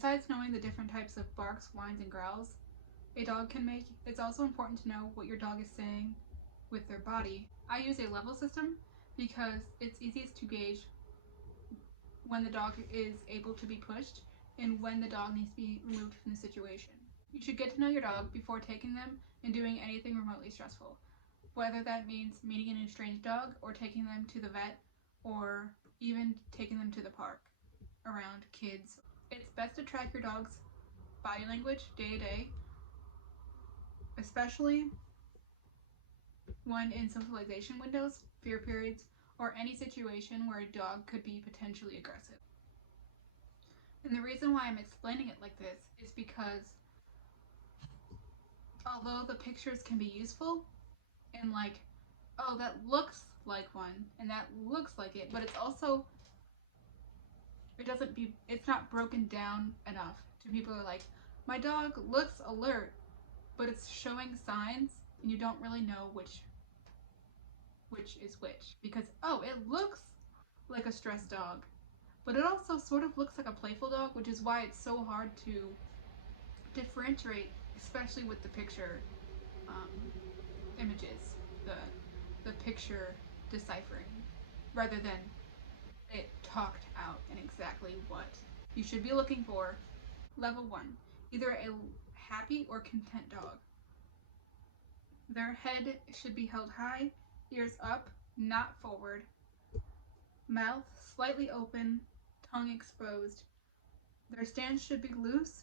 Besides knowing the different types of barks, whines, and growls a dog can make, it's also important to know what your dog is saying with their body. I use a level system because it's easiest to gauge when the dog is able to be pushed and when the dog needs to be removed from the situation. You should get to know your dog before taking them and doing anything remotely stressful, whether that means meeting a new strange dog or taking them to the vet or even taking them to the park around kids. It's best to track your dog's body language day to day, especially when in socialization windows, fear periods, or any situation where a dog could be potentially aggressive. And the reason why I'm explaining it like this is because although the pictures can be useful and like, oh, that looks like one and that looks like it, but it's also, it's not broken down enough to people who are like, my dog looks alert, but it's showing signs and you don't really know which is which, because oh, it looks like a stressed dog, but it also sort of looks like a playful dog, which is why it's so hard to differentiate, especially with the picture um, images, the picture deciphering, rather than it talked out and exactly what you should be looking for. Level 1, either a happy or content dog. Their head should be held high, ears up, not forward, mouth slightly open, tongue exposed. Their stance should be loose,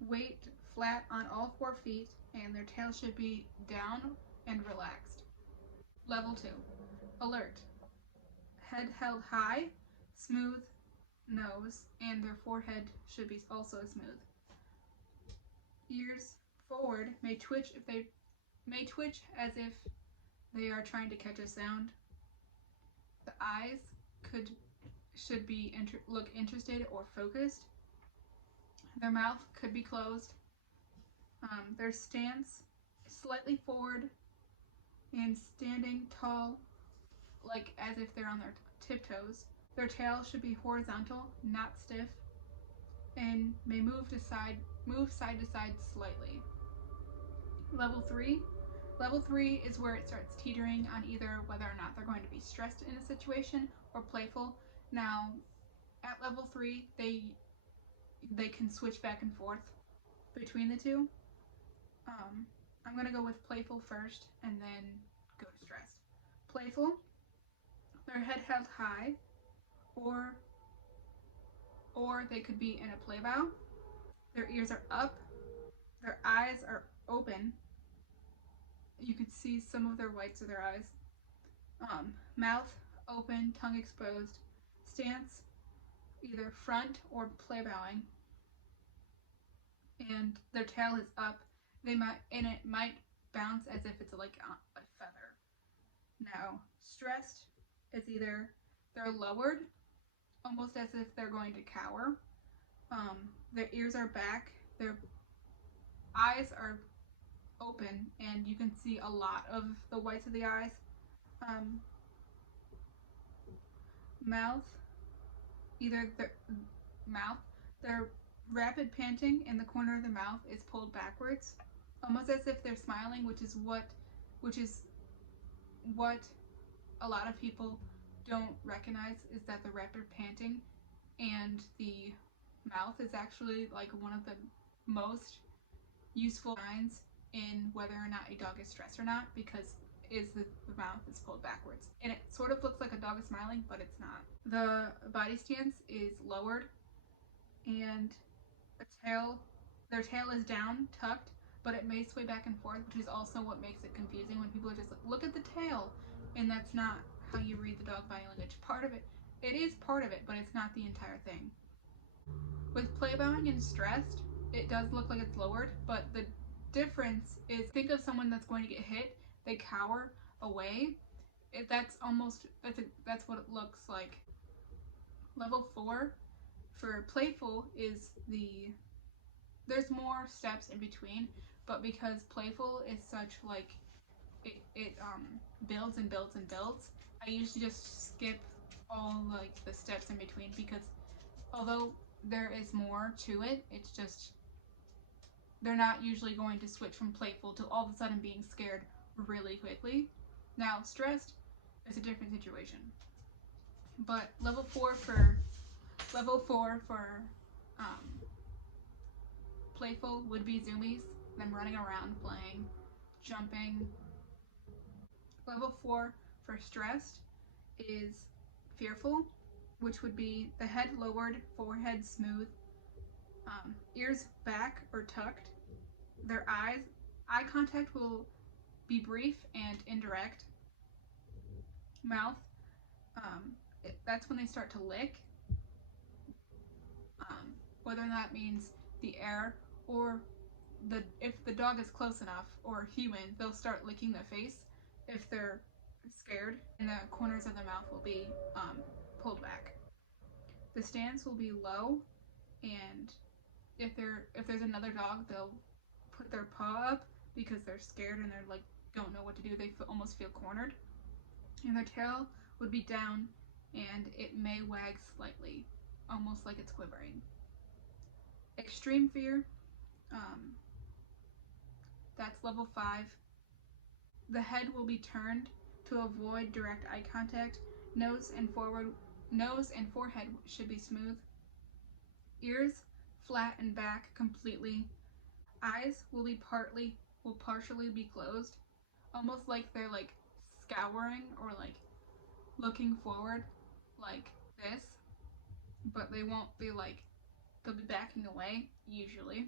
weight flat on all 4 feet, and their tail should be down and relaxed. Level 2, alert. Head held high, smooth nose, and their forehead should be also smooth. Ears forward may twitch as if they are trying to catch a sound. The eyes should be look interested or focused. Their mouth could be closed. Their stance slightly forward and standing tall, like as if they're on their tiptoes. Their tail should be horizontal, not stiff, and may move side to side slightly. Level 3. Level 3 is where it starts teetering on either whether or not they're going to be stressed in a situation or playful. Now, at level 3, they can switch back and forth between the two. I'm going to go with playful first and then go to stressed. Playful, their head held high, or they could be in a play bow. Their ears are up, their eyes are open. You could see some of their whites of their eyes. Mouth open, tongue exposed. Stance, either front or play bowing. And their tail is up. It might bounce as if it's like a feather. Now, stressed is either they're lowered, almost as if they're going to cower. Their ears are back. Their eyes are open, and you can see a lot of the whites of the eyes. Mouth, their rapid panting in the corner of the mouth is pulled backwards, almost as if they're smiling, which is what a lot of people don't recognize, is that the rapid panting and the mouth is actually like one of the most useful signs in whether or not a dog is stressed or not, because the mouth is pulled backwards. And it sort of looks like a dog is smiling, but it's not. The body stance is lowered, and their tail is down, tucked, but it may sway back and forth, which is also what makes it confusing when people are just like, look at the tail, and that's not how you read the dog body language. It is part of it, but it's not the entire thing. With play bowing and stressed, it does look like it's lowered, but the difference is, think of someone that's going to get hit, they cower away. That's what it looks like. Level 4 for playful is there's more steps in between, but because playful is such like it builds and builds and builds, I usually just skip all like the steps in between, because although there is more to it. It's just they're not usually going to switch from playful to all of a sudden being scared really quickly. Now, stressed is a different situation. But level 4 for um, playful would be zoomies, them running around, playing, jumping. Level 4 for stressed is fearful, which would be the head lowered, forehead smooth, ears back or tucked. Their eye contact will be brief and indirect. Mouth, that's when they start to lick, whether that means the air or if the dog is close enough or human, they'll start licking the face if they're scared, and the corners of the mouth will be pulled back. The stance will be low, and if there's another dog, they'll put their paw up because they're scared and they're like don't know what to do. They almost feel cornered, and their tail would be down, and it may wag slightly, almost like it's quivering. Extreme fear, um, that's level 5. The head will be turned to avoid direct eye contact. Nose and forehead should be smooth. Ears flat and back completely. Eyes will partially be closed, almost like they're like scouring or like looking forward like this, but they won't be like they'll be backing away usually.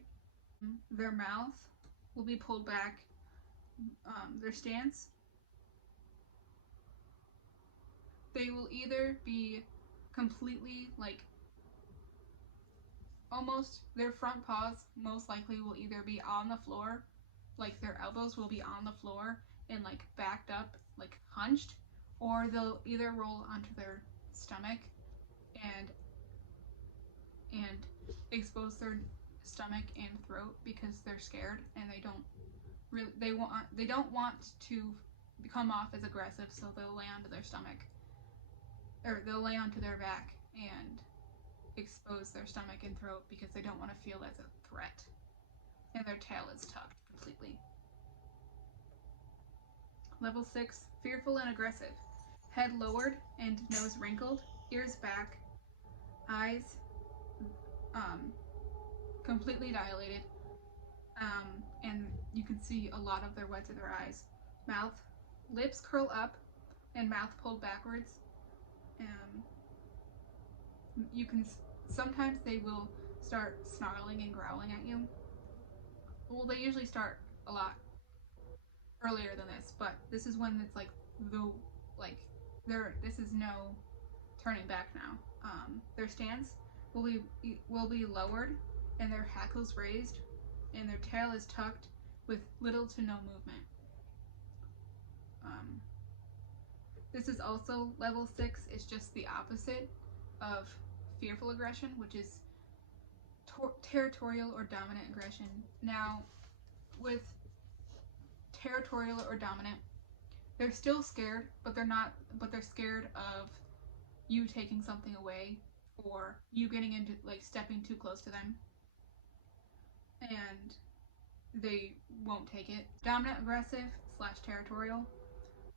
Their mouth will be pulled back. Their stance, they will either be completely like almost their front paws most likely will either be on the floor, like their elbows will be on the floor and like backed up, like hunched, or they'll either roll onto their stomach and and expose their stomach and throat because they're scared and they don't want to come off as aggressive, so they'll lay onto their stomach or they'll lay onto their back and expose their stomach and throat because they don't want to feel as a threat. And their tail is tucked completely. Level 6, fearful and aggressive. Head lowered and nose wrinkled, ears back, eyes um, completely dilated, and you can see a lot of their whites of their eyes. Mouth, lips curl up and mouth pulled backwards. Um, you can sometimes they will start snarling and growling at you. Well, they usually start a lot earlier than this, but this is when it's like the like this is no turning back now. Their stance will be lowered and their hackles raised, and their tail is tucked with little to no movement. Um, this is also level 6. It's just the opposite of fearful aggression, which is territorial or dominant aggression. Now, with territorial or dominant, they're still scared, but they're not. But they're scared of you taking something away or you getting into like stepping too close to them, and they won't take it. Dominant aggressive / territorial.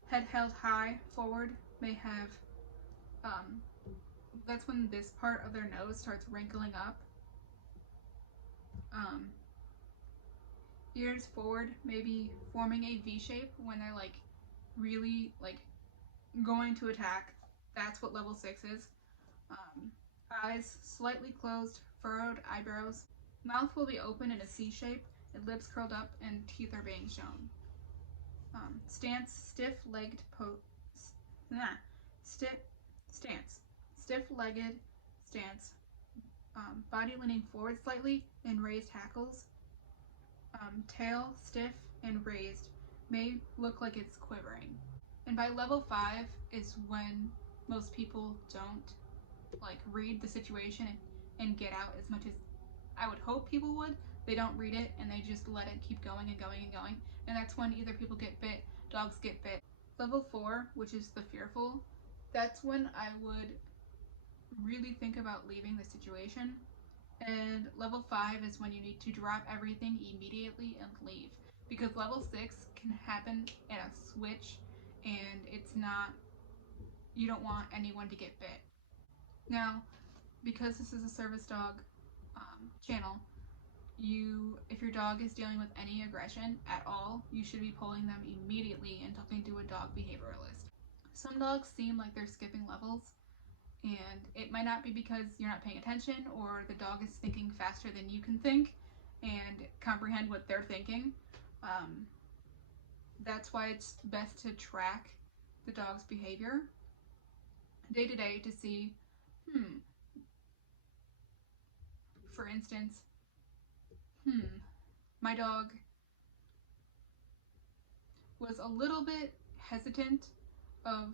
Head held high forward may have. Um, that's when this part of their nose starts wrinkling up. Um, Ears forward, maybe forming a V shape when they're like really like going to attack. That's what level 6 is. Um, Eyes slightly closed, furrowed eyebrows. Mouth will be open in a C shape, and lips curled up, and teeth are being shown. Stance, stiff-legged stiff stance, stiff-legged stance. Body leaning forward slightly and raised hackles. Tail stiff and raised, may look like it's quivering. And by level 5 is when most people don't like read the situation and get out as much as I would hope people would. They don't read it and they just let it keep going and going and going. And that's when either people get bit, dogs get bit. Level 4, which is the fearful, that's when I would really think about leaving the situation. And level 5 is when you need to drop everything immediately and leave. Because level 6 can happen at a switch, and it's not, you don't want anyone to get bit. Now, because this is a service dog channel, if your dog is dealing with any aggression at all, you should be pulling them immediately and talking to a dog behavioralist. Some dogs seem like they're skipping levels, and it might not be because you're not paying attention or the dog is thinking faster than you can think and comprehend what they're thinking. Um, that's why it's best to track the dog's behavior day to day to see, hmm, for instance, my dog was a little bit hesitant of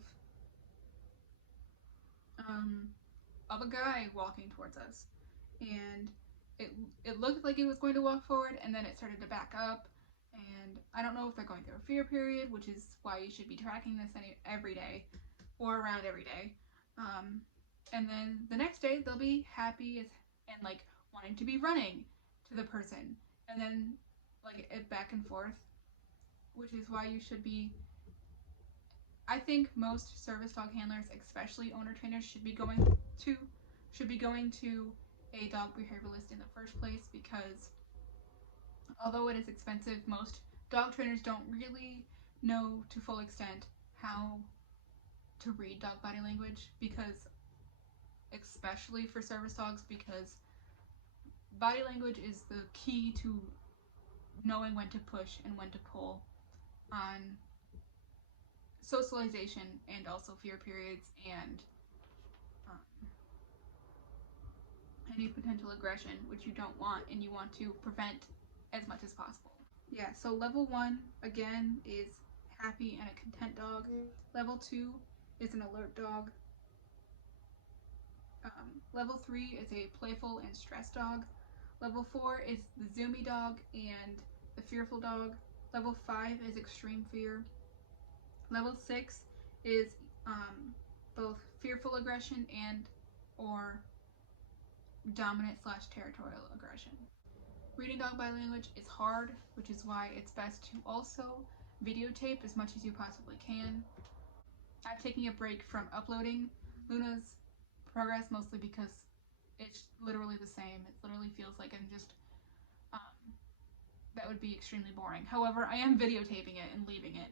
um, of a guy walking towards us, and it it looked like it was going to walk forward, and then it started to back up. And I don't know if they're going through a fear period, which is why you should be tracking this every day or around every day. Um, and then the next day they'll be happy and like wanting to be running to the person, and then like it back and forth, which is why you should be. I think most service dog handlers, especially owner trainers, to should be going to a dog behavioralist in the first place, because although it is expensive, most dog trainers don't really know to full extent how to read dog body language, because especially for service dogs, because body language is the key to knowing when to push and when to pull on socialization and also fear periods and um, any potential aggression, which you don't want and you want to prevent as much as possible. Yeah, so level 1 again is happy and a content dog. Level 2 is an alert dog. Level 3 is a playful and stressed dog. Level 4 is the zoomy dog and the fearful dog. Level 5 is extreme fear. Level 6 is both fearful aggression and or dominant slash territorial aggression. Reading dog body language is hard, which is why it's best to also videotape as much as you possibly can. I'm taking a break from uploading Luna's progress mostly because it's literally the same. It literally feels like I'm just, um, that would be extremely boring. However, I am videotaping it and leaving it